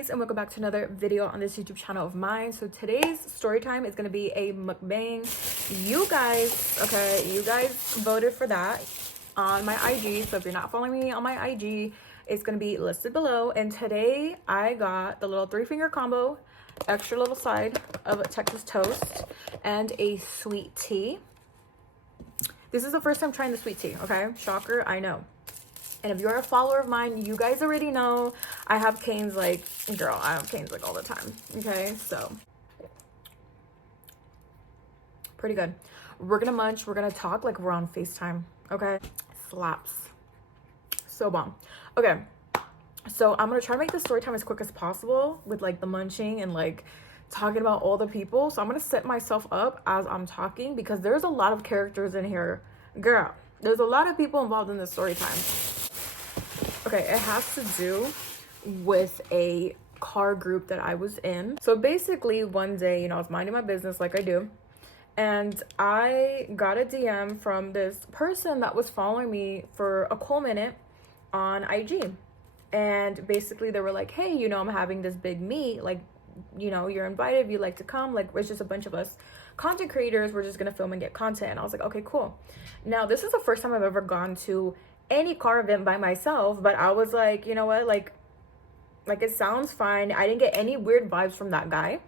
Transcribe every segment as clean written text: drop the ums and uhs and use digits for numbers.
guys, and welcome back to another video on this YouTube channel of mine. So today's story time is going to be a mukbang. You guys voted for that on my IG. So if you're not following me on my IG, it's going to be listed below. And today I got the little 3-finger combo, extra little side of Texas toast, and a sweet tea. This is the first time trying the sweet tea, okay? Shocker, I know. And if you're a follower of mine, you guys already know I have canes like, girl, I have canes like all the time, okay? So, pretty good. We're gonna munch, we're gonna talk like we're on FaceTime, okay? Slaps. So bomb. Okay, so I'm gonna try to make the story time as quick as possible with like the munching and like talking about all the people. So I'm gonna set myself up as I'm talking because there's a lot of characters in here. Girl, there's a lot of people involved in this story time. Okay, it has to do with a car group that I was in. So basically one day, I was minding my business like I do, and I got a DM from this person that was following me for a cool minute on IG. And basically they were like, hey, I'm having this big meet, like, you're invited if you'd like to come. Like, it's just a bunch of us content creators, we're just gonna film and get content. And I was like, okay, cool. Now this is the first time I've ever gone to any car event by myself, but I was like, you know what, like it sounds fine. I didn't get any weird vibes from that guy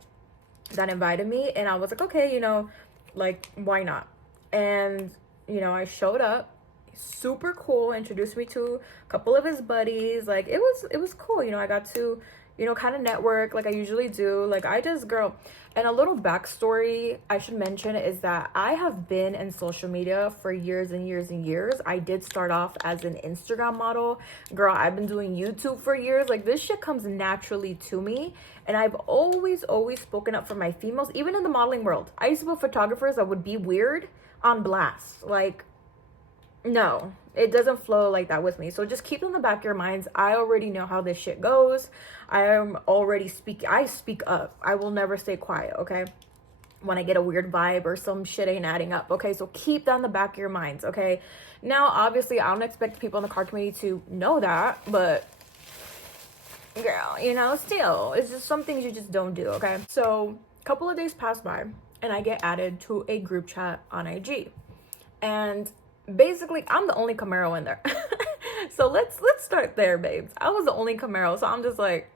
that invited me, and I was like, okay, like, why not? And I showed up, super cool, introduced me to a couple of his buddies. Like, it was cool. I got to kind of network like I usually do. Like, girl. And a little backstory I should mention is that I have been in social media for years and years and years. I did start off as an Instagram model. Girl, I've been doing YouTube for years. Like, this shit comes naturally to me. And I've always spoken up for my females, even in the modeling world. I used to put photographers that would be weird on blast. Like, no, it doesn't flow like that with me. So just keep in the back of your minds. I already know how this shit goes. I speak up. I will never stay quiet, okay? When I get a weird vibe or some shit ain't adding up, okay? So keep that in the back of your minds, okay? Now, obviously, I don't expect people in the car community to know that, but girl, still, it's just some things you just don't do, okay? So a couple of days pass by and I get added to a group chat on IG. And basically, I'm the only Camaro in there. So let's start there, babes. I was the only Camaro, so I'm just like,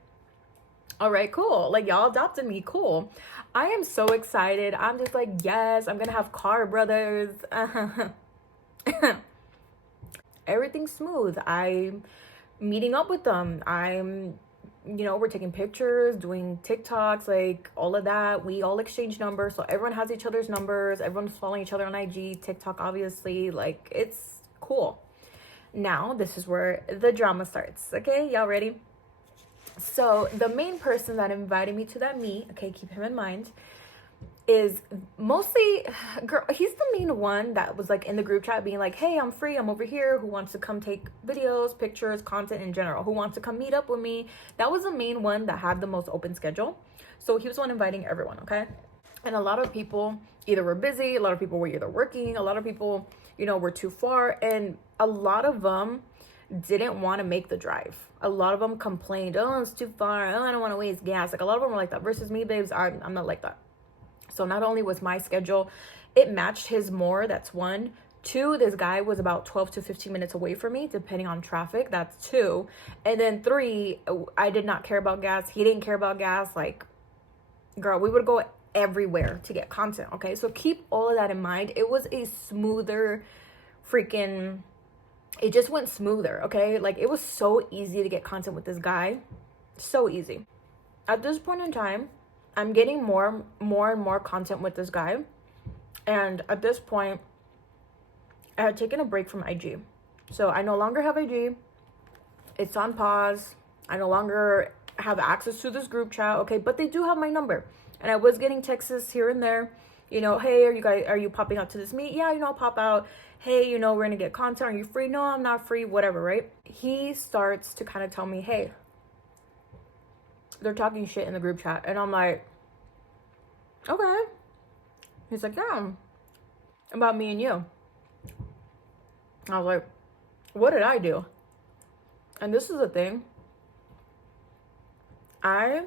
all right, cool. Like, y'all adopted me, cool. I am so excited. I'm just like, yes, I'm gonna have car brothers. Everything's smooth. I'm meeting up with them. We're taking pictures, doing TikToks, like all of that. We all exchange numbers, so everyone has each other's numbers. Everyone's following each other on IG, TikTok, obviously. Like, it's cool. Now, this is where the drama starts, okay? Y'all ready? So the main person that invited me to that meet, okay, keep him in mind, is mostly, girl, he's the main one that was like in the group chat being like, hey, I'm free, I'm over here, who wants to come take videos, pictures, content in general, who wants to come meet up with me. That was the main one that had the most open schedule. So he was the one inviting everyone, okay? And a lot of people either were busy, a lot of people were either working, a lot of people, were too far, and a lot of them didn't want to make the drive. A lot of them complained, oh, it's too far, oh, I don't want to waste gas. Like, a lot of them were like that. Versus me, babes, I'm not like that. So not only was my schedule, it matched his more, that's one. Two, this guy was about 12 to 15 minutes away from me, depending on traffic, that's two. And then three, I did not care about gas. He didn't care about gas. Like, girl, we would go everywhere to get content, okay? So keep all of that in mind. It was a smoother freaking, it just went smoother, okay? Like, it was so easy to get content with this guy. So easy. At this point in time, I'm getting more and more content with this guy. And at this point, I had taken a break from IG. So I no longer have IG. It's on pause. I no longer have access to this group chat, okay? But they do have my number. And I was getting texts here and there. Hey, are you popping out to this meet? Yeah, I'll pop out. Hey, we're gonna get content. Are you free? No, I'm not free, whatever, right? He starts to kind of tell me, hey, they're talking shit in the group chat. And I'm like, okay. He's like, yeah, about me and you. I was like, what did I do? And this is the thing. I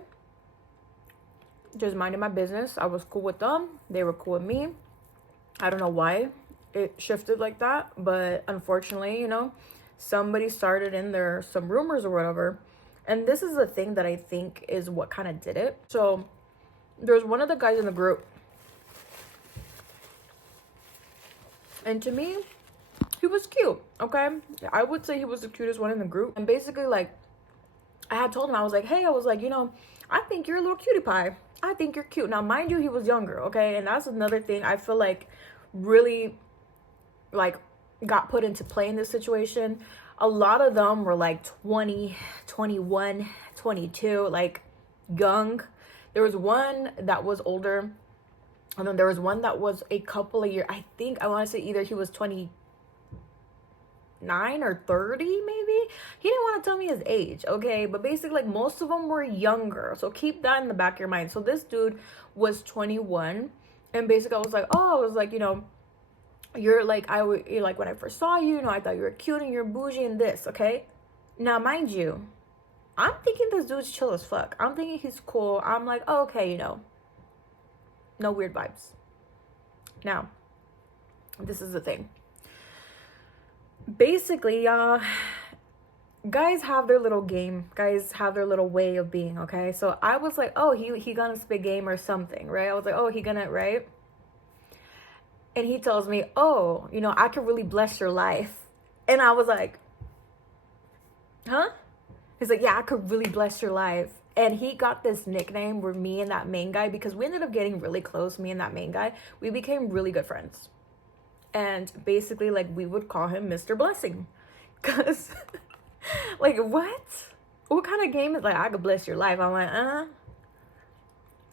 just minded my business. I was cool with them. They were cool with me. I don't know why it shifted like that, but unfortunately, somebody started in there some rumors or whatever. And this is the thing that I think is what kind of did it. So there's one of the guys in the group, and to me, he was cute. Okay, I would say he was the cutest one in the group. And basically, like, I had told him, I was like, hey, I was like, I think you're a little cutie pie. I think you're cute. Now, mind you, he was younger, okay? And that's another thing I feel like really, like, got put into play in this situation. A lot of them were like 20, 21, 22, like, young. There was one that was older, and then there was one that was a couple of years. I want to say either he was 29 or 30, maybe. He didn't want to tell me his age, okay? But basically, like, most of them were younger, so keep that in the back of your mind. So this dude was 21, and basically I was like, you're like, you're like, when I first saw you, I thought you were cute and you're bougie and this, okay? Now, mind you, I'm thinking this dude's chill as fuck. I'm thinking he's cool. I'm like, oh, okay, no weird vibes. Now, this is the thing. Basically, guys have their little game. Guys have their little way of being, okay? So I was like, oh, he gonna spit game or something, right? I was like, oh, he gonna, right? And he tells me, oh, I could really bless your life. And I was like, huh? He's like, yeah, I could really bless your life. And he got this nickname where me and that main guy, because we ended up getting really close, me and that main guy, we became really good friends. And basically, like, we would call him Mr. Blessing. Because, like, what? What kind of game is, like, I could bless your life? I'm like,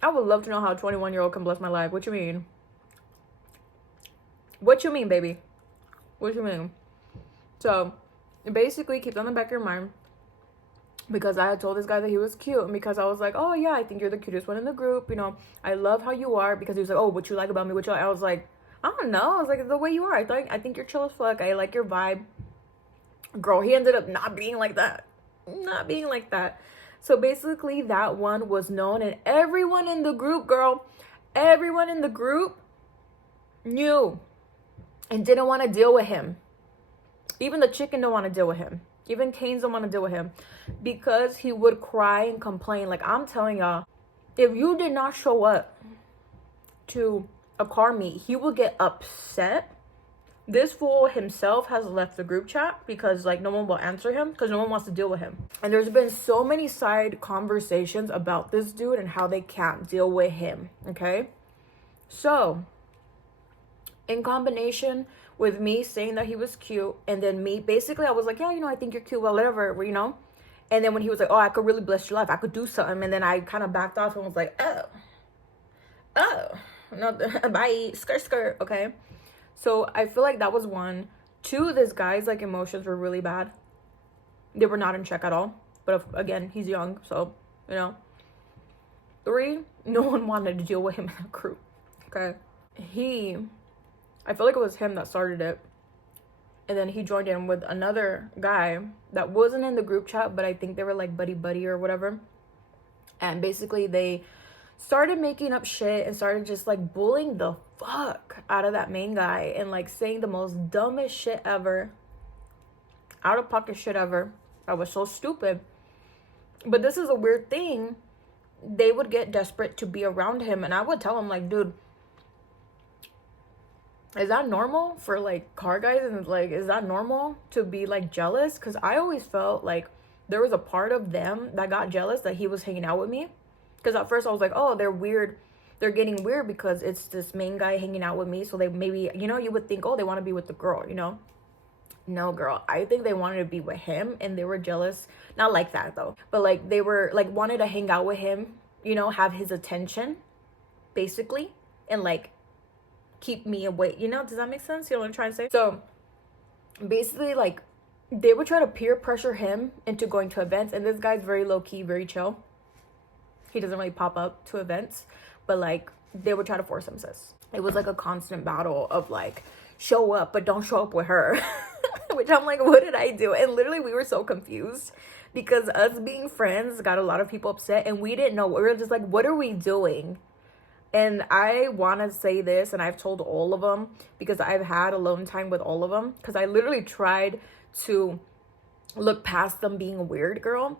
I would love to know how a 21-year-old can bless my life. What you mean? What you mean, baby? What you mean? So, basically, keep that in the back of your mind. Because I had told this guy that he was cute. And because I was like, oh, yeah, I think you're the cutest one in the group. I love how you are. Because he was like, oh, what you like about me? What you like? I was like, I don't know. I was like, the way you are. I think you're chill as fuck. I like your vibe. Girl, he ended up not being like that. Not being like that. So basically, that one was known. And everyone in the group, girl, everyone in the group knew and didn't want to deal with him. Even the chicken don't want to deal with him. Even Canes don't want to deal with him. Because he would cry and complain. Like, I'm telling y'all, if you did not show up to a car meet, he will get upset. This fool himself has left the group chat because, like, no one will answer him because no one wants to deal with him. And there's been so many side conversations about this dude and how they can't deal with him, okay? So, in combination with me saying that he was cute, and then me, basically, I was like, yeah, I think you're cute, well, whatever, And then when he was like, oh, I could really bless your life, I could do something. And then I kind of backed off and was like, oh. No, bye, skirt, okay? So I feel like that was one. Two, this guy's, like, emotions were really bad. They were not in check at all. But again, he's young, so, Three, no one wanted to deal with him in a group, okay? I feel like it was him that started it. And then he joined in with another guy that wasn't in the group chat, but I think they were, like, buddy or whatever. And basically, they started making up shit and started just, like, bullying the fuck out of that main guy and, like, saying the most dumbest shit ever, out of pocket shit ever. That was so stupid. But this is a weird thing. They would get desperate to be around him, and I would tell him, like, dude, is that normal for, like, car guys? And, like, is that normal to be, like, jealous? Because I always felt like there was a part of them that got jealous that he was hanging out with me. Because at first I was like, oh, they're weird. They're getting weird because it's this main guy hanging out with me. So they maybe, you would think, oh, they want to be with the girl, No, girl. I think they wanted to be with him and they were jealous. Not like that, though. But, like, they were, like, wanted to hang out with him, have his attention, basically. And, like, keep me away. Does that make sense? You know what I'm trying to say? So, basically, like, they would try to peer pressure him into going to events. And this guy's very low-key, very chill. He doesn't really pop up to events, but, like, they would try to force him, sis. It was, like, a constant battle of, like, show up, but don't show up with her. Which I'm like, what did I do? And literally we were so confused because us being friends got a lot of people upset and we didn't know. We were just like, what are we doing? And I want to say this, and I've told all of them because I've had alone time with all of them, because I literally tried to look past them being a weird girl.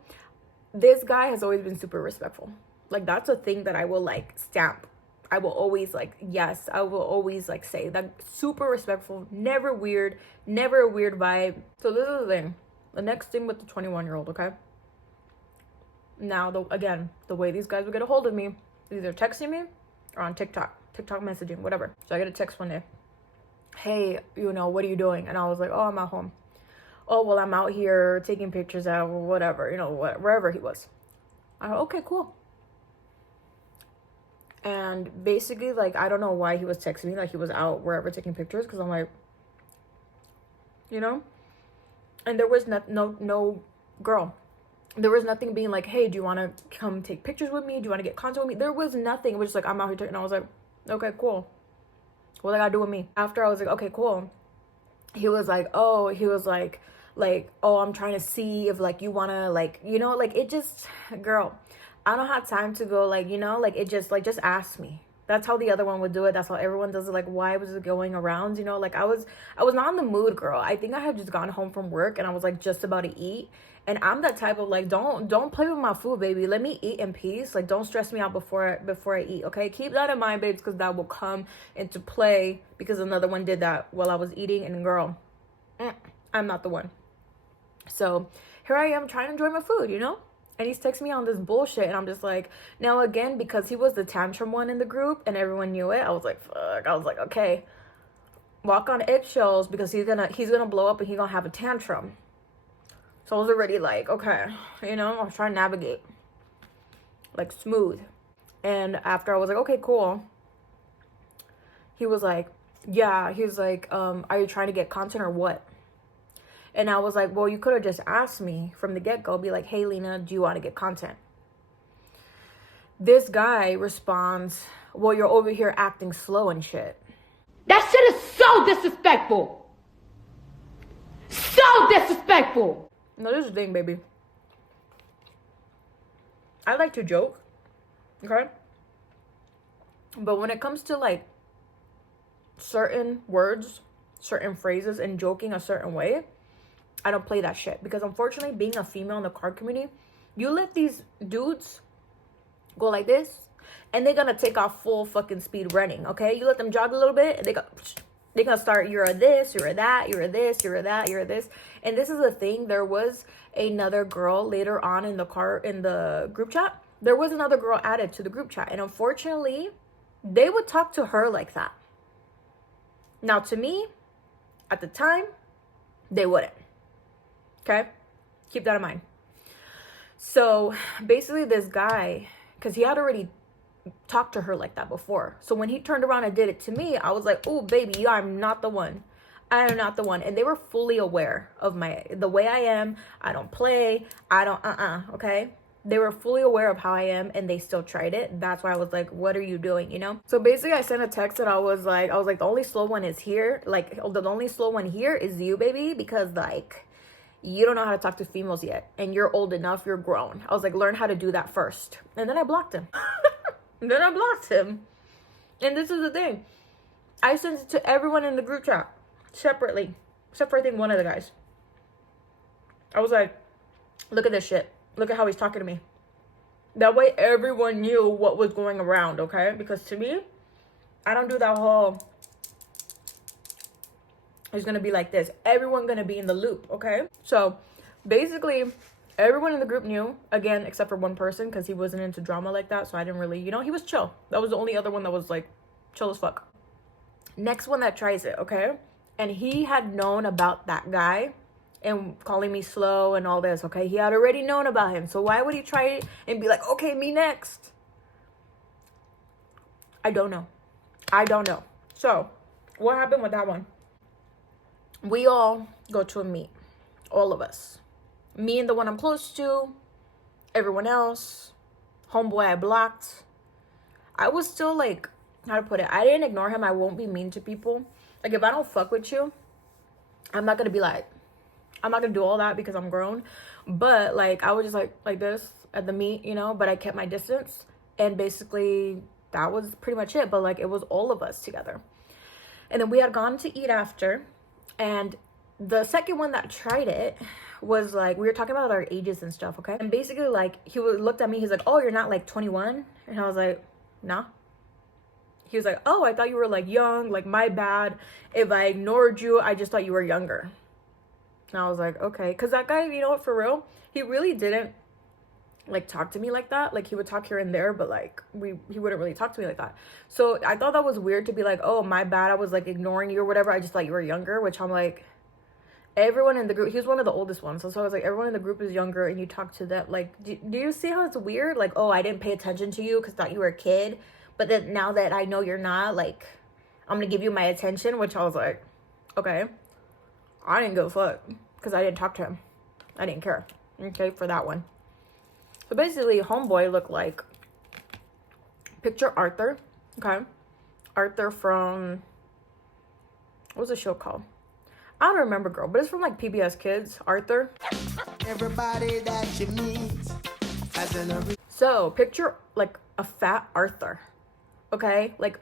This guy has always been super respectful. Like, that's a thing that I will like stamp. I will always like, yes, I will always like say that. Super respectful, never weird, never a weird vibe. So this is the thing. The next thing with the 21-year-old, okay? Now, again, the way these guys would get a hold of me, either texting me or on TikTok messaging, whatever. So I get a text one day. Hey, what are you doing? And I was like, oh, I'm at home. Oh, well, I'm out here taking pictures out, whatever, wherever he was. I go, okay, cool. And basically, like, I don't know why he was texting me, like he was out wherever taking pictures, because I'm like, and there was no girl. There was nothing being like, hey, do you want to come take pictures with me? Do you want to get content with me? There was nothing. It was just like, I'm out here. And I was like, okay, cool. What I got to do with me? After I was like, okay, cool. He was like, oh, I'm trying to see if like you want to like, like it just, girl, I don't have time to go like, it just ask me. That's how the other one would do it. That's how everyone does it. Like, why was it going around? Like I was not in the mood, girl. I think I had just gone home from work and I was like just about to eat. And I'm that type of like, don't play with my food, baby. Let me eat in peace. Like, don't stress me out before I eat, okay? Keep that in mind, babes, because that will come into play because another one did that while I was eating. And girl, I'm not the one. So here I am trying to enjoy my food, And he's texting me on this bullshit. And I'm just like, now again, because he was the tantrum one in the group and everyone knew it, I was like, fuck. I was like, okay, walk on eggshells because he's gonna blow up and he's gonna have a tantrum. So I was already like, okay, I was trying to navigate like smooth. And after I was like, okay, cool. He was like, yeah, he was like, are you trying to get content or what? And I was like, well, you could have just asked me from the get-go, be like, hey, Lina, do you want to get content? This guy responds, well, you're over here acting slow and shit. That shit is so disrespectful. So disrespectful. No, this is the thing, baby. I like to joke, okay? But when it comes to like certain words, certain phrases, and joking a certain way, I don't play that shit. Because unfortunately, being a female in the card community, you let these dudes go like this, and they're gonna take off full fucking speed running, okay? You let them jog a little bit, and they're gonna start, you're a this, you're a that, you're a this, you're a that, you're a this. And this is the thing, there was another girl later on in the group chat. There was another girl added to the group chat. And unfortunately, they would talk to her like that. Now, to me, at the time, they wouldn't. Okay? Keep that in mind. So, basically, this guy, because he had already talked to her like that before. So when he turned around and did it to me, I was like, oh, baby, I'm not the one. I am not the one. And they were fully aware of the way I am. I don't play. I don't, okay? They were fully aware of how I am, and they still tried it. That's why I was like, what are you doing, So basically, I sent a text that I was like, the only slow one is here. Like, the only slow one here is you, baby, because, like, you don't know how to talk to females yet. And you're old enough. You're grown. I was like, learn how to do that first. And then I blocked him. And then I blocked him. And this is the thing. I sent it to everyone in the group chat separately. Except for, I think, one of the guys. I was like, look at this shit. Look at how he's talking to me. That way everyone knew what was going around, okay? Because to me, I don't do that whole, it's going to be like this. Everyone going to be in the loop, okay? So, basically, everyone in the group knew, again, except for one person, because he wasn't into drama like that, so I didn't really, he was chill. That was the only other one that was, like, chill as fuck. Next one that tries it, okay? And he had known about that guy and calling me slow and all this, okay? He had already known about him, so why would he try it and be like, okay, me next? I don't know. So, what happened with that one? We all go to a meet. All of us. Me and the one I'm close to. Everyone else. Homeboy I blocked. I was still like, how to put it? I didn't ignore him. I won't be mean to people. Like, if I don't fuck with you, I'm not going to be like, I'm not gonna do all that because I'm grown. But like I was just like this at the meet, you know, but I kept my distance. And basically that was pretty much it. But like it was all of us together. And then we had gone to eat after. And the second one that tried it was like, we were talking about our ages and stuff, okay? And basically like looked at me, he's like, oh, you're not like 21? And I was like, nah. He was like, oh, I thought you were like young, like my bad. If I ignored you, I just thought you were younger. And I was like, okay. Because that guy, you know what, for real, he really didn't like talk to me like that. Like he would talk here and there, but like he wouldn't really talk to me like that. So I thought that was weird to be like, oh, my bad, I was like ignoring you or whatever. I just thought you were younger, which I'm like, everyone in the group, he was one of the oldest ones. So I was like, everyone in the group is younger and you talk to them. Like, do you see how it's weird? Like, oh, I didn't pay attention to you because I thought you were a kid. But then now that I know you're not, like, I'm going to give you my attention, which I was like, okay. I didn't give a fuck because I didn't talk to him. I didn't care. Okay, for that one. So basically, homeboy looked like, picture Arthur. Okay. Arthur from, what was the show called? I don't remember, girl, but it's from like PBS Kids. Arthur. Everybody that you meet has an. So picture like a fat Arthur. Okay, like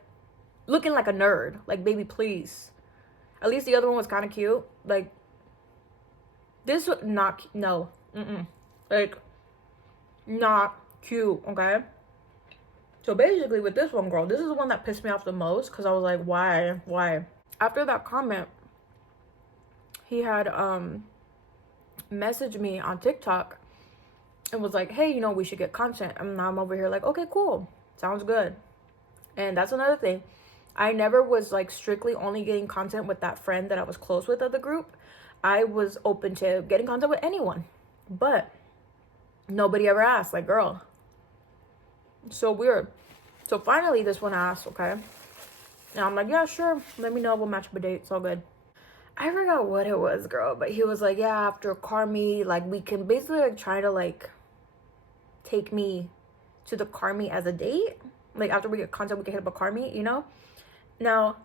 looking like a nerd. Like, baby, please. At least the other one was kind of cute. Like, this was not, no. Like, not cute, okay? So basically with this one, girl, this is the one that pissed me off the most. Because I was like, why? After that comment, he had messaged me on TikTok and was like, hey, you know, we should get content. And I'm over here like, okay, cool. Sounds good. And that's another thing. I never was like strictly only getting content with that friend that I was close with of the group. I was open to getting content with anyone. But nobody ever asked. Like, girl. So weird. So finally this one asked, okay? And I'm like, yeah, sure. Let me know. We'll match up a date. It's all good. I forgot what it was, girl. But he was like, yeah, after car meet, like we can basically like try to like take me to the car meet as a date. Like, after we get content, we can hit up a car meet, you know? Now,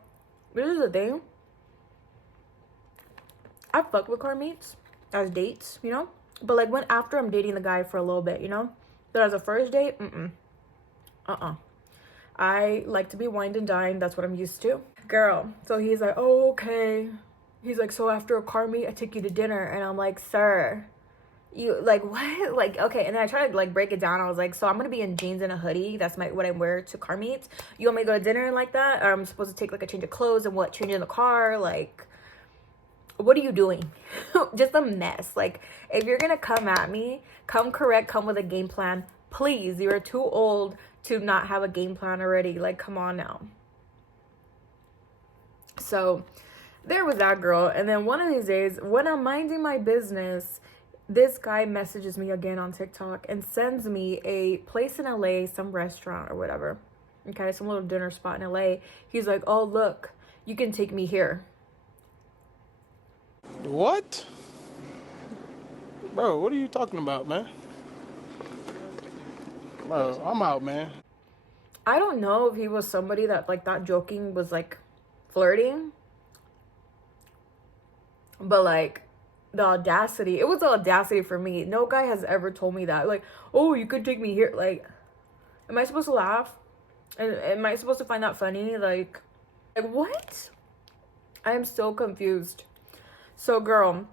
this is the thing. I fuck with car meets as dates, you know? But, like, when after I'm dating the guy for a little bit, you know? But as a first date, I like to be wined and dined. That's what I'm used to. Girl, so he's like, oh, okay. He's like, so after a car meet, I take you to dinner. And I'm like, sir, you like what? Like, okay. And then I try to like break it down. I was like, so I'm gonna be in jeans and a hoodie. That's what I wear to car meets. You want me to go to dinner like that? Or I'm supposed to take like a change of clothes and what, change in the car? Like, what are you doing? Just a mess. Like, if you're gonna come at me, come correct, come with a game plan. Please, you're too old to not have a game plan already. Like, come on now. So there was that girl. And then one of these days, when I'm minding my business, this guy messages me again on TikTok and sends me a place in LA, some restaurant or whatever. Okay, some little dinner spot in LA. He's like, oh, look, you can take me here. What? Bro, what are you talking about, man? Bro, I'm out, man. I don't know if he was somebody that like that joking was like flirting. But like, the audacity, it was the audacity for me. No guy has ever told me that. Like, oh, you could take me here. Like, am I supposed to laugh? And am I supposed to find that funny? Like what? I am so confused. So girl,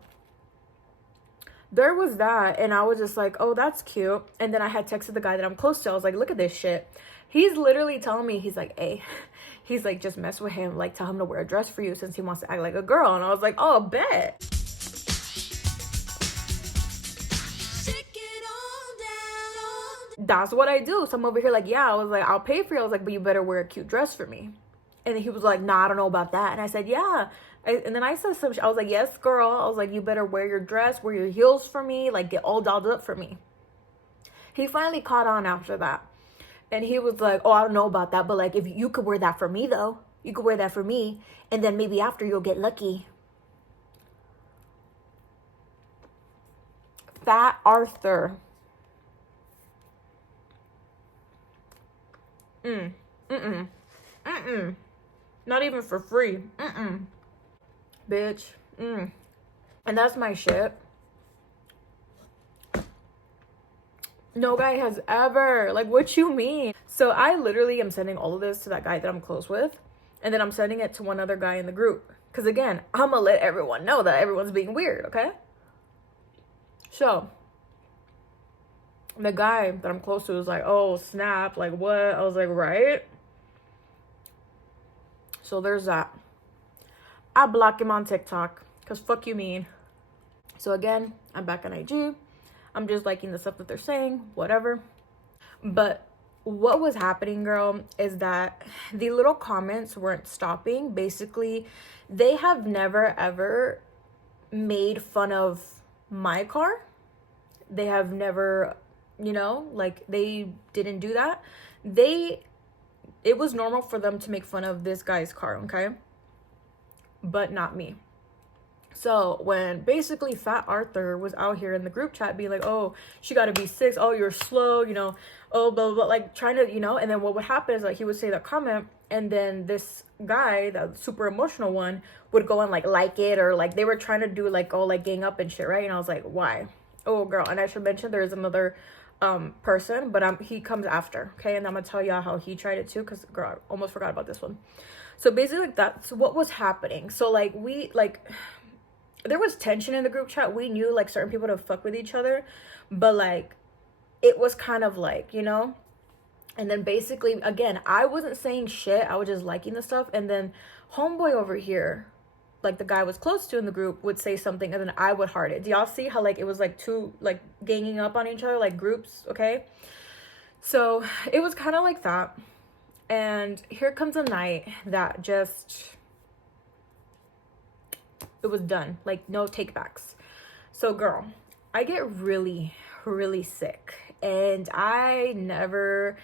there was that, and I was just like, oh, that's cute. And then I had texted the guy that I'm close to. I was like, look at this shit. He's literally telling me, he's like, hey, he's like, just mess with him, like tell him to wear a dress for you since he wants to act like a girl. And I was like, oh, bet. That's what I do. So I'm over here like, yeah. I was like, I'll pay for you. I was like, but you better wear a cute dress for me. And he was like, nah, I don't know about that. And I said, yeah. And then I said some I was like, yes, girl. I was like, you better wear your dress, wear your heels for me, like get all dolled up for me. He finally caught on after that. And he was like, oh, I don't know about that. But like, if you could wear that for me though, you could wear that for me. And then maybe after you'll get lucky. Fat Arthur. Not even for free. Bitch. And that's my shit. No guy has ever. Like, what you mean? So I literally am sending all of this to that guy that I'm close with. And then I'm sending it to one other guy in the group. Because again, I'm going to let everyone know that everyone's being weird, okay? So the guy that I'm close to was like, oh, snap. Like, what? I was like, right? So there's that. I block him on TikTok. Because fuck you mean. So again, I'm back on IG. I'm just liking the stuff that they're saying, whatever. But what was happening, girl, is that the little comments weren't stopping. Basically, they have never ever made fun of my car. They have never, you know, like they didn't do that. It was normal for them to make fun of this guy's car, okay? But not me. So when basically Fat Arthur was out here in the group chat being like, oh, she got to be 6. Oh, you're slow, you know, oh, blah, blah, blah, like trying to, you know, and then what would happen is like he would say that comment and then this guy, the super emotional one, would go and like it or like they were trying to do like, oh, like gang up and shit, right? And I was like, why? Oh, girl. And I should mention there's another person, but he comes after, okay? And I'm going to tell y'all how he tried it too because, girl, I almost forgot about this one. So basically like that's what was happening. So like there was tension in the group chat. We knew like certain people to fuck with each other, but like it was kind of like, you know. And then basically again, I wasn't saying shit, I was just liking the stuff. And then homeboy over here, like the guy I was close to in the group, would say something and then I would heart it. Do y'all see how like it was like two like ganging up on each other, like groups? Okay, so it was kind of like that. And here comes a night that just, it was done, like no takebacks. So girl, I get really sick and I never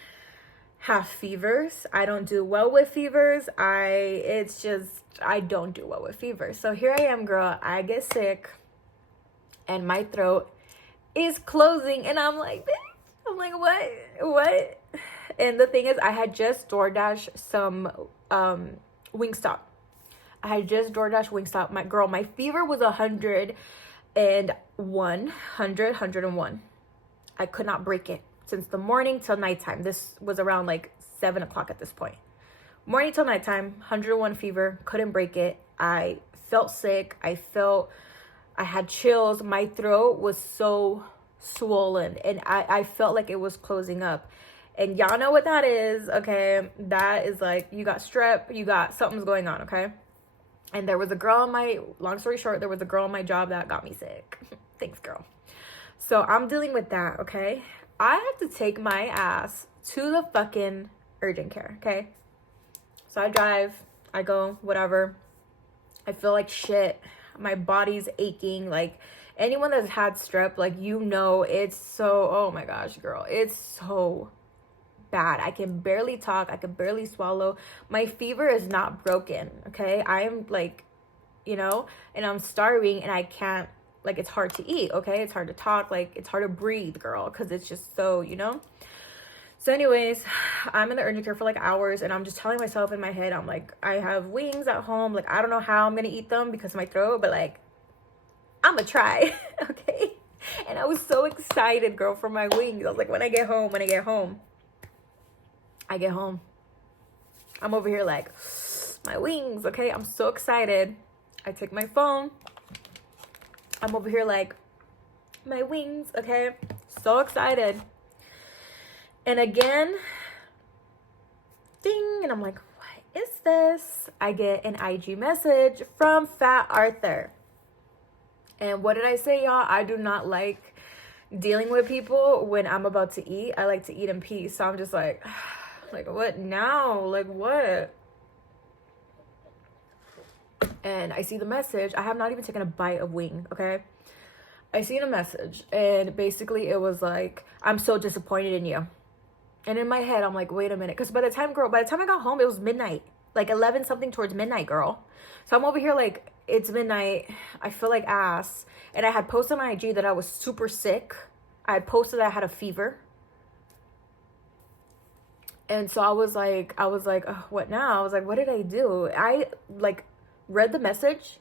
have fevers. I don't do well with fevers. I don't do well with fevers. So here I am, girl, I get sick and my throat is closing and I'm like, bitch, I'm like, what? And the thing is, I had just DoorDash some Wingstop. I had just DoorDash Wingstop. My fever was 101. I could not break it since the morning till nighttime. This was around like 7 o'clock at this point. Morning till nighttime, 101 fever, couldn't break it. I felt sick. I had chills. My throat was so swollen and I felt like it was closing up. And y'all know what that is, okay? That is like, you got strep, you got something's going on, okay? And there was a girl long story short, there was a girl on my job that got me sick. Thanks, girl. So I'm dealing with that, okay? I have to take my ass to the fucking urgent care, okay? So I drive, I go, whatever. I feel like shit. My body's aching. Like, anyone that's had strep, like, you know, it's so, oh my gosh, girl. It's so bad. I can barely talk. I can barely swallow. My fever is not broken, okay? I am like, you know, and I'm starving and I can't, like, it's hard to eat, okay? It's hard to talk. Like, it's hard to breathe, girl, because it's just so, you know? So anyways, I'm in the urgent care for like hours and I'm just telling myself in my head, I'm like, I have wings at home. Like, I don't know how I'm going to eat them because of my throat, but like, I'm going to try, okay? And I was so excited, girl, for my wings. I was like, when I get home, I get home. I'm over here like, my wings, okay? I'm so excited. I take my phone. I'm over here like, my wings, okay? So excited. And again, ding, and I'm like, what is this? I get an IG message from Fat Arthur. And what did I say, y'all? I do not like dealing with people when I'm about to eat. I like to eat in peace. So I'm just like, what now? Like, what? And I see the message. I have not even taken a bite of wing, okay? I seen a message, and basically it was like, I'm so disappointed in you. And in my head, I'm like, wait a minute. Because by the time I got home, it was midnight. Like 11 something towards midnight, girl. So I'm over here like, it's midnight. I feel like ass. And I had posted on IG that I was super sick. I had posted that I had a fever. And so I was like, oh, what now? I was like, what did I do? I like read the message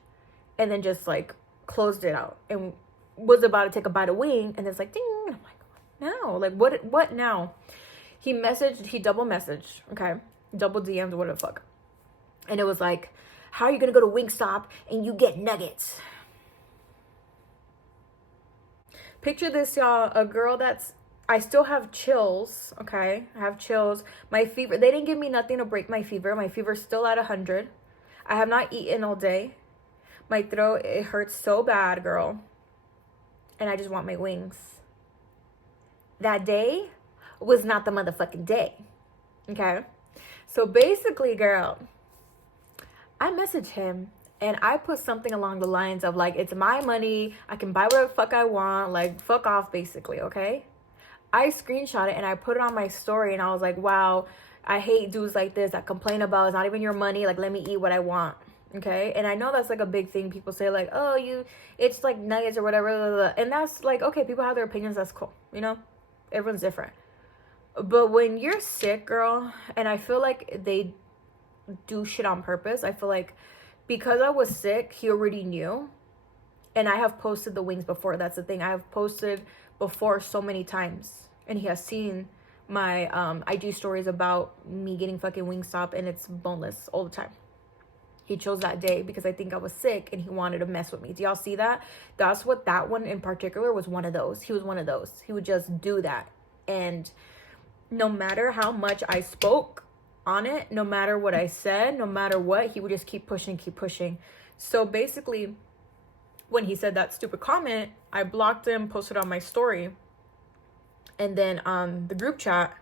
and then just like closed it out and was about to take a bite of wing, and it's like ding, and I'm like, no, like what now? He double messaged, okay, double DM'd, what the fuck, and it was like, how are you gonna go to Wingstop and you get nuggets? Picture this, y'all, a girl that's, I still have chills, okay? I have chills. My fever, they didn't give me nothing to break my fever. My fever's still at 100. I have not eaten all day. My throat, it hurts so bad, girl. And I just want my wings. That day was not the motherfucking day, okay? So basically, girl, I messaged him and I put something along the lines of like, it's my money. I can buy whatever the fuck I want. Like, fuck off, basically, okay? I screenshot it and I put it on my story, and I was like, wow, I hate dudes like this that complain about it's not even your money. Like, let me eat what I want, okay? And I know that's like a big thing. People say like, oh, it's like nuggets or whatever. Blah, blah, blah. And that's like, okay, people have their opinions. That's cool. You know, everyone's different. But when you're sick, girl, and I feel like they do shit on purpose. I feel like because I was sick, he already knew. And I have posted the wings before. That's the thing. I have posted before so many times, and he has seen my IG stories about me getting fucking Wingstop, and it's boneless all the time. He chose that day because I think I was sick and he wanted to mess with me. Do y'all see that? That's what that one in particular was, one of those. He was one of those. He would just do that, and no matter how much I spoke on it, no matter what I said, no matter what, he would just keep pushing. So basically, when he said that stupid comment, I blocked him, posted on my story. And then the group chat,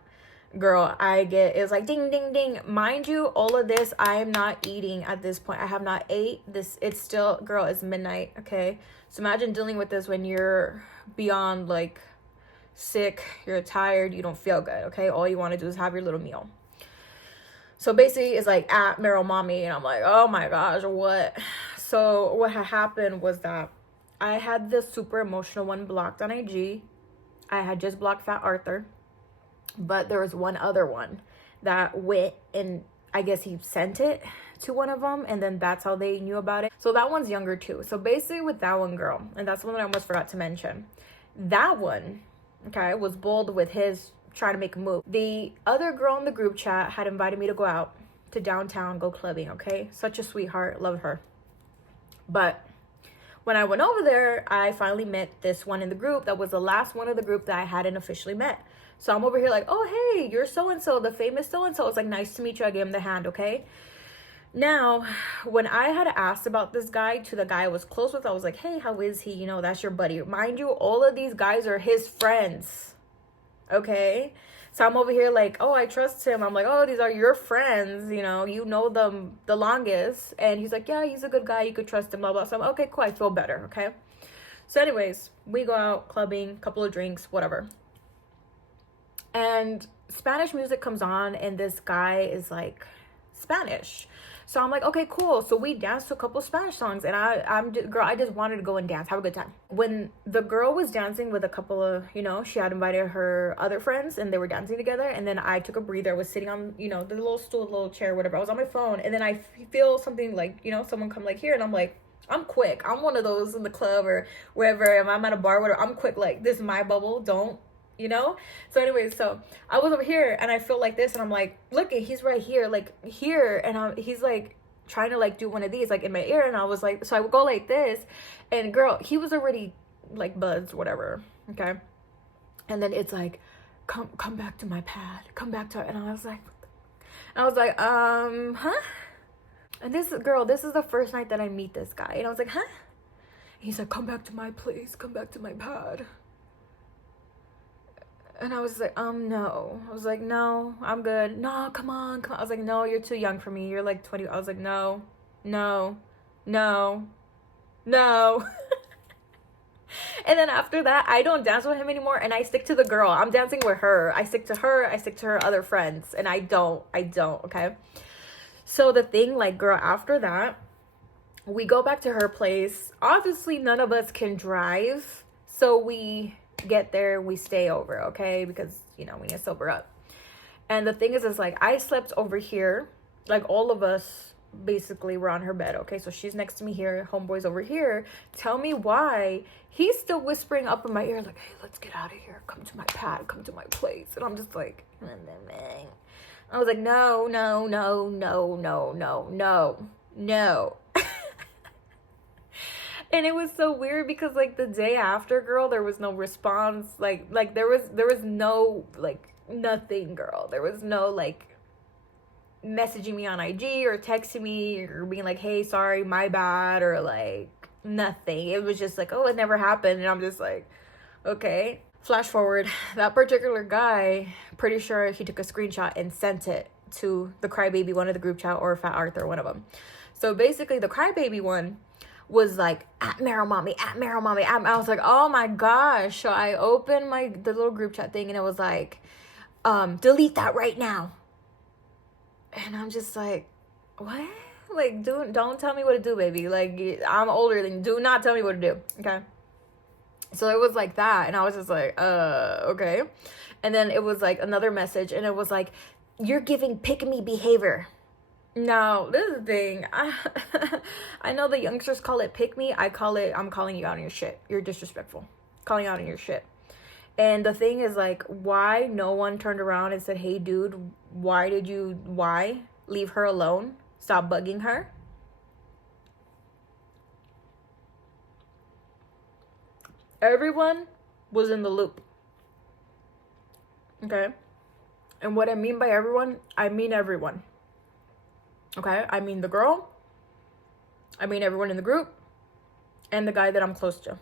girl, it was like ding, ding, ding. Mind you, all of this, I am not eating at this point. I have not ate this. It's still, girl, it's midnight, okay? So imagine dealing with this when you're beyond like sick, you're tired, you don't feel good, okay? All you want to do is have your little meal. So basically, it's like at Meryl Mommy, and I'm like, oh my gosh, what? So what had happened was that I had this super emotional one blocked on IG. I had just blocked Fat Arthur, but there was one other one that went, and I guess he sent it to one of them, and then that's how they knew about it. So that one's younger too. So basically with that one, girl, and that's the one that I almost forgot to mention. That one, okay, was bold with his trying to make a move. The other girl in the group chat had invited me to go out to downtown, go clubbing, okay? Such a sweetheart, love her. But when I went over there, I finally met this one in the group that was the last one of the group that I hadn't officially met. So I'm over here like, oh, hey, you're so-and-so, the famous so-and-so. It's like, nice to meet you. I gave him the hand, okay? Now, when I had asked about this guy to the guy I was close with, I was like, hey, how is he? You know, that's your buddy. Mind you, all of these guys are his friends, okay? So I'm over here like, oh, I trust him. I'm like, oh, these are your friends, you know them the longest. And he's like, yeah, he's a good guy. You could trust him, blah, blah. So I'm like, okay, cool. I feel better, okay? So anyways, we go out clubbing, couple of drinks, whatever. And Spanish music comes on, and this guy is like Spanish. So I'm like, okay, cool. So we danced to a couple of Spanish songs, and I just wanted to go and dance, have a good time. When the girl was dancing with a couple of, she had invited her other friends, and they were dancing together. And then I took a breather. I was sitting on, the little stool, little chair, whatever. I was on my phone, and then I feel something like, someone come like here, and I'm like, I'm quick. I'm one of those in the club or wherever. If I'm at a bar, whatever, I'm quick. Like, this is my bubble. Don't. So anyways, so I was over here and I feel like this, and I'm like, look, he's right here, like here, and he's like trying to like do one of these like in my ear, and I was like, so I would go like this, and girl, he was already like buzzed, whatever, okay? And then it's like, come back to my pad, come back to it. And I was like, huh? And this is the first night that I meet this guy, and I was like, huh? He's like, come back to my place, come back to my pad. And I was like, no. I was like, no, I'm good. No, come on. I was like, no, you're too young for me. You're like 20. I was like, no. And then after that, I don't dance with him anymore, and I stick to the girl. I'm dancing with her. I stick to her other friends, and I don't, okay? So the thing, like, girl, after that, we go back to her place. Obviously, none of us can drive, so we get there, we stay over, okay, because we need to sober up. And the thing is like, I slept over here, like all of us basically we're on her bed. Okay, so she's next to me here, homeboy's over here. Tell me why he's still whispering up in my ear like, hey, let's get out of here, come to my pad, come to my place. And I'm just like, I was like, no, no, no, no, no, no, no, no. And it was so weird because like the day after, girl, there was no response. Like there was no like nothing, girl. There was no like messaging me on IG or texting me or being like, hey, sorry, my bad, or like nothing. It was just like, oh, it never happened. And I'm just like, okay. Flash forward, that particular guy, pretty sure he took a screenshot and sent it to the crybaby one of the group chat, or Fat Arthur, one of them. So basically the crybaby one was like, at Meryl Mommy, at Meryl Mommy. I was like, oh my gosh. So I opened the little group chat thing and it was like, delete that right now. And I'm just like, what? Like, don't tell me what to do, baby. Like, I'm older than you. Do not tell me what to do, okay? So it was like that, and I was just like, okay. And then it was like another message, and it was like, you're giving pick-me behavior. Now, this is the thing. I know the youngsters call it pick-me. I call it, I'm calling you out on your shit. You're disrespectful. Calling out on your shit. And the thing is, like, why no one turned around and said, hey, dude, why leave her alone? Stop bugging her. Everyone was in the loop. Okay? And what I mean by everyone, I mean everyone. Okay? I mean the girl. I mean everyone in the group. And the guy that I'm close to.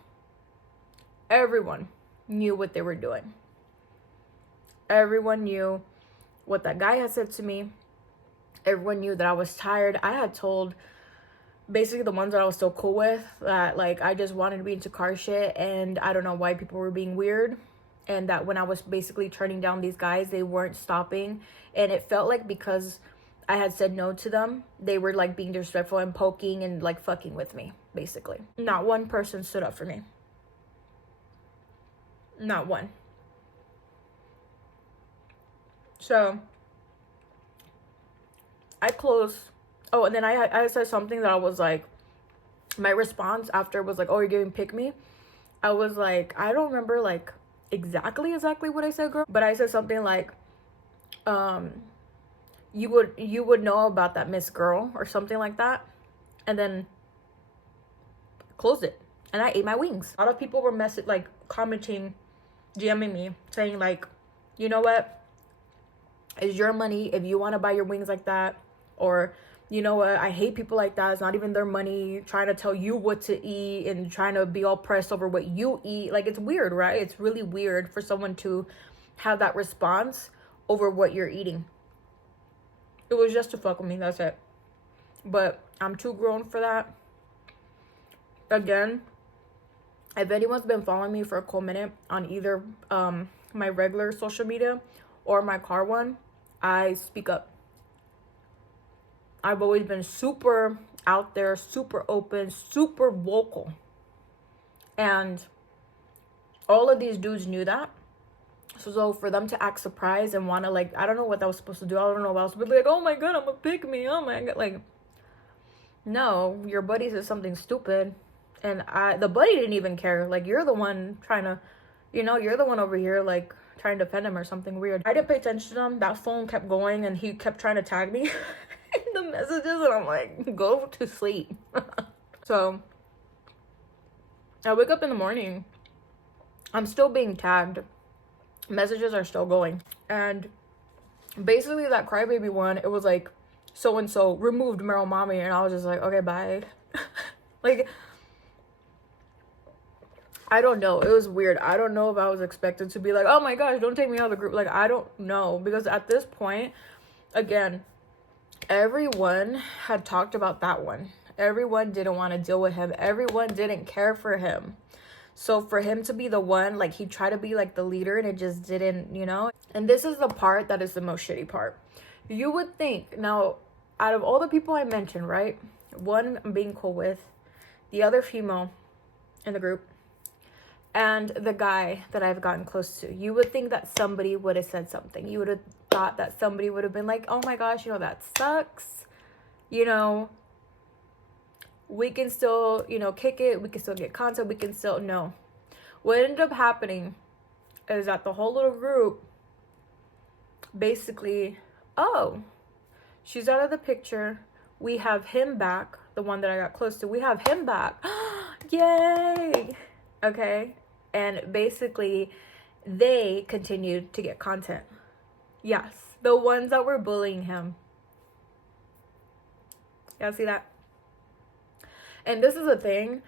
Everyone knew what they were doing. Everyone knew what that guy had said to me. Everyone knew that I was tired. I had told basically the ones that I was still cool with that like I just wanted to be into car shit, and I don't know why people were being weird, and that when I was basically turning down these guys, they weren't stopping, and it felt like because I had said no to them, they were like being disrespectful and poking and like fucking with me, basically. Not one person stood up for me. Not one. So I closed. Oh, and then I said something that I was like, my response after was like, oh, you're giving pick me. I was like, I don't remember like exactly what I said, girl, but I said something like, you would know about that, Miss Girl, or something like that, and then closed it, and I ate my wings. A lot of people were commenting, DMing me, saying like, you know what, it's your money if you want to buy your wings like that, or you know what, I hate people like that. It's not even their money, trying to tell you what to eat and trying to be all pressed over what you eat. Like, it's weird, right? It's really weird for someone to have that response over what you're eating. It was just to fuck with me, that's it. But I'm too grown for that. Again, if anyone's been following me for a cool minute on either my regular social media or my car one, I speak up. I've always been super out there, super open, super vocal. And all of these dudes knew that. So for them to act surprised and want to, like, I don't know what that was supposed to do. I don't know what else. But like, oh my God, I'm a pick me. Oh my God. Like, no, your buddy said something stupid. And the buddy didn't even care. Like, you're the one trying to, you're the one over here, like, trying to defend him or something weird. I didn't pay attention to him. That phone kept going and he kept trying to tag me in the messages. And I'm like, go to sleep. So I wake up in the morning. I'm still being tagged. Messages are still going. And basically that crybaby one, it was like, so-and-so removed Meryl Mommy. And I was just like, okay, bye. Like, I don't know. It was weird. I don't know if I was expected to be like, oh my gosh, don't take me out of the group. Like, I don't know. Because at this point, again, everyone had talked about that one. Everyone didn't want to deal with him. Everyone didn't care for him. So for him to be the one, like, he tried to be like the leader and it just didn't, And this is the part that is the most shitty part. You would think, now, out of all the people I mentioned, right? One I'm being cool with, the other female in the group, and the guy that I've gotten close to, you would think that somebody would have said something. You would have thought that somebody would have been like, oh my gosh, that sucks. you know, we can still, you know, kick it. We can still get content. We can still, no. What ended up happening is that the whole little group basically, oh, she's out of the picture. We have him back. The one that I got close to, we have him back. Yay. Okay. And basically, they continued to get content. Yes. The ones that were bullying him. Y'all see that? And this is the thing.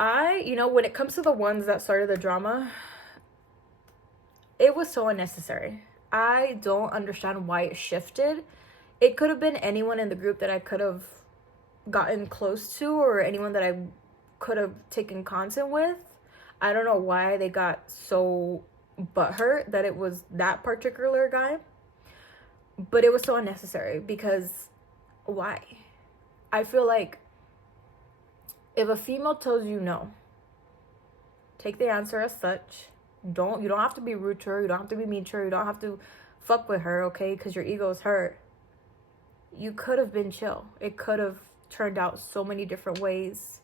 You know, when it comes to the ones that started the drama, it was so unnecessary. I don't understand why it shifted. It could have been anyone in the group that I could have gotten close to, or anyone that I could have taken content with. I don't know why they got so butthurt that it was that particular guy. But it was so unnecessary, because why? I feel like if a female tells you no, take the answer as such. You don't have to be rude to her. You don't have to be mean to her. You don't have to fuck with her, okay? Because your ego is hurt. You could have been chill. It could have turned out so many different ways.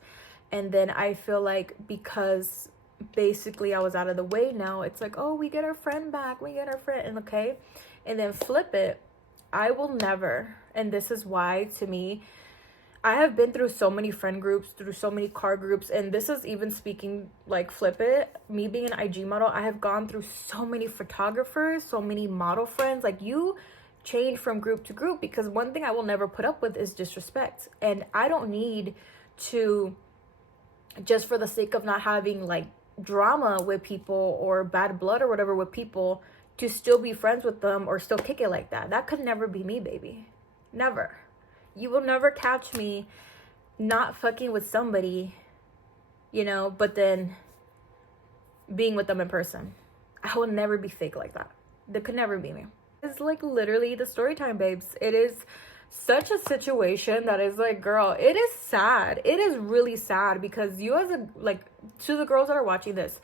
And then I feel like because basically I was out of the way now, it's like, oh, we get our friend back. We get our friend. And okay. And then flip it. I will never. And this is why, to me, I have been through so many friend groups, through so many car groups, and this is even speaking, like, flip it. Me being an IG model, I have gone through so many photographers, so many model friends. Like, you change from group to group, because one thing I will never put up with is disrespect. And I don't need to, just for the sake of not having, like, drama with people or bad blood or whatever with people, to still be friends with them or still kick it like that. That could never be me, baby. Never. You will never catch me not fucking with somebody, you know, but then being with them in person. I will never be fake like that. That could never be me. It's like literally the story time, babes. It is such a situation that is like, girl, it is sad. It is really sad, because you as a, like, to the girls that are watching this,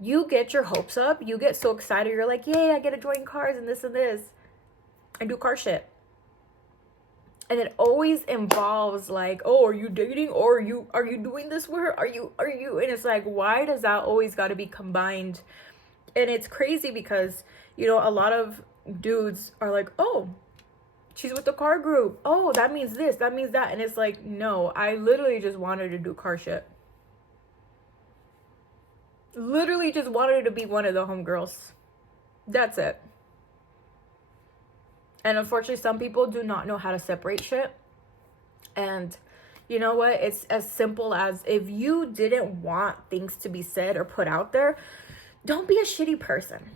you get your hopes up. You get so excited. You're like, yay, I get to join cars and this and do car shit. And it always involves like, oh, are you dating, or are you doing this with her? Are you? And it's like, why does that always got to be combined? And it's crazy because, you know, a lot of dudes are like, oh, she's with the car group. Oh, that means this, that means that. And it's like, no, I literally just wanted to do car shit. Literally just wanted to be one of the homegirls. That's it. And unfortunately, some people do not know how to separate shit. And you know what? It's as simple as, if you didn't want things to be said or put out there, don't be a shitty person.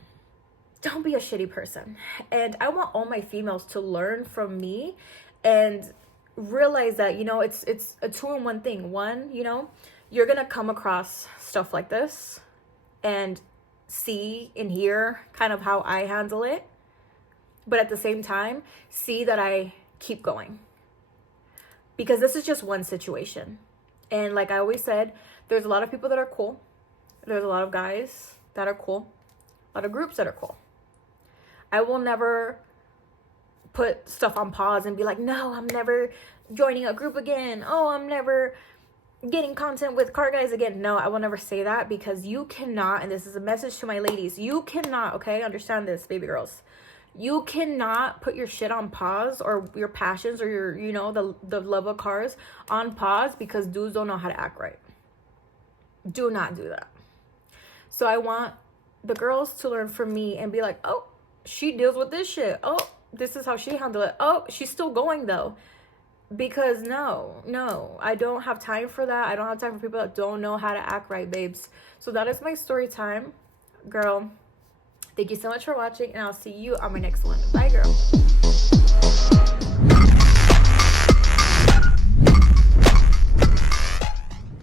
Don't be a shitty person. And I want all my females to learn from me and realize that, you know, it's a two-in-one thing. One, you know, you're going to come across stuff like this and see and hear kind of how I handle it. But at the same time, see that I keep going. Because this is just one situation. And like I always said, there's a lot of people that are cool. There's a lot of guys that are cool. A lot of groups that are cool. I will never put stuff on pause and be like, no, I'm never joining a group again. Oh, I'm never getting content with car guys again. No, I will never say that, because you cannot, and this is a message to my ladies, you cannot, okay, understand this, baby girls. You cannot put your shit on pause, or your passions, or your, you know, the love of cars on pause, because dudes don't know how to act right. Do not do that. So I want the girls to learn from me and be like, oh, she deals with this shit. Oh, this is how she handled it. Oh, she's still going though. Because no, I don't have time for that. I don't have time for people that don't know how to act right, babes. So that is my story time, girl. Thank you so much for watching, and I'll see you on my next one. Bye, girl.